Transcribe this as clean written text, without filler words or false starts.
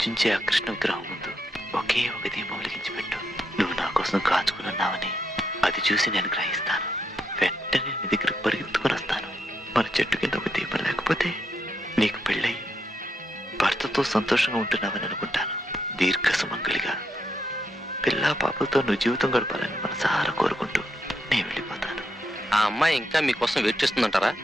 పూజించే ఆ కృష్ణ విగ్రహం ముందు ఒకే ఒక దీపం వెలిగించి పెట్టు. నువ్వు నా కోసం కాచుకున్నావని అది చూసి నేను గ్రహిస్తాను. వెంటనే నీ దగ్గరకు పరిగెత్తుకుని వస్తాను. మన చెట్టు కింద ఒక దీపం లేకపోతే నీకు పెళ్ళై భర్తతో సంతోషంగా ఉంటున్నావని అనుకుంటాను. దీర్ఘ సుమంగళిగా పిల్లా పాపలతో నువ్వు జీవితం గడపాలని మనసారా కోరుకుంటూ నేను వెళ్ళిపోతాను. ఆ అమ్మాయి ఇంకా మీకోసం వెయిట్ చేస్తుందంటారా?